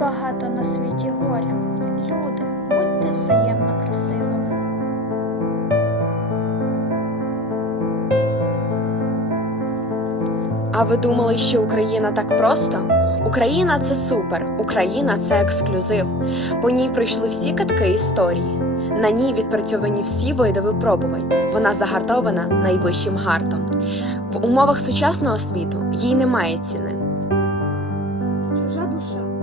багато на світі горя. Люди, будьте взаємно красивими. А ви думали, що Україна так просто? Україна це супер, Україна це ексклюзив. По ній пройшли всі катки історії. На ній відпрацьовані всі види випробувань. Вона загартована найвищим гартом. В умовах сучасного світу їй немає ціни. Чужа душа.